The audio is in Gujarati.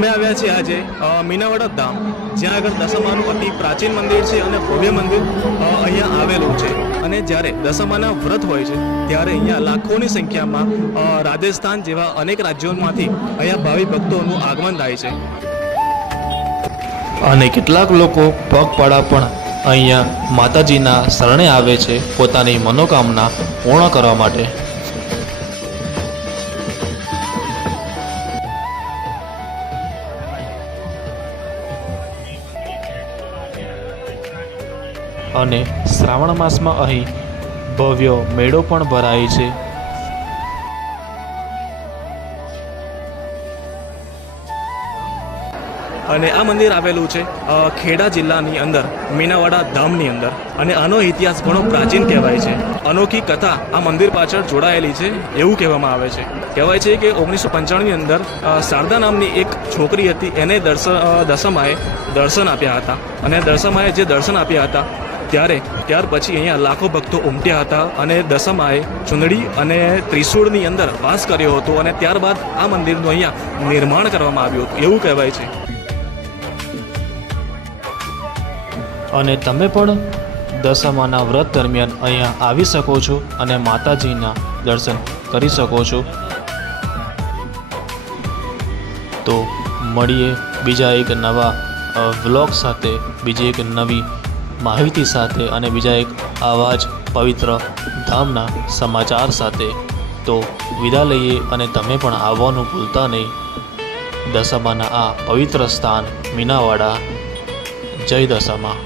અમે આવ્યા છીએ આજે મીનાવાડા ધામ, જ્યાં આગળ દશામાનું અતિ પ્રાચીન મંદિર છે અને ભવ્ય મંદિર અહીંયા આવેલું છે. અને જ્યારે દશામાના વ્રત હોય છે ત્યારે અહીંયા લાખોની સંખ્યામાં રાજસ્થાન જેવા અનેક રાજ્યોમાંથી અહીંયા ભાવિ ભક્તોનું આગમન થાય છે. અને કેટલાક લોકો પગપાળા પણ અહીંયા માતાજીના શરણે આવે છે પોતાની મનોકામના પૂર્ણ કરવા માટે. અને શ્રાવણ માસમાં અહીં ભવ્ય મેળો પણ ભરાય છે. અને આ મંદિર આવેલું છે ખેડા જિલ્લાની અંદર મીનાવાડા ધામની અંદર. અને આનો ઇતિહાસ ઘણો પ્રાચીન કહેવાય છે. અનોખી કથા આ મંદિર પાછળ જોડાયેલી છે એવું કહેવામાં આવે છે. કહેવાય છે કે 1995ની અંદર શારદા નામની એક છોકરી હતી, એને દશામાએ દર્શન આપ્યા હતા. અને દશામાએ જે દર્શન આપ્યા હતા ત્યાર પછી અહીંયા લાખો ભક્તો ઉમટ્યા હતા અને દશામાએ ચુંદડી અને ત્રિશૂળની અંદર વાસ કર્યો હતો. અને ત્યારબાદ આ મંદિરનું અહીંયા નિર્માણ કરવામાં આવ્યું હતું એવું કહેવાય છે. અને તમે પણ દશામાના વ્રત દરમિયાન અહીંયા આવી શકો છો અને માતાજીના દર્શન કરી શકો છો. તો મળીએ બીજા એક નવા વ્લોગ સાથે, બીજી એક નવી માહિતી સાથે અને બીજા એક આવા જ પવિત્ર ધામના સમાચાર સાથે. તો વિદા લઈએ અને તમે પણ આવવાનું ભૂલતા નહીં દશામાના આ પવિત્ર સ્થાન મીનાવાડા. જય દશામા.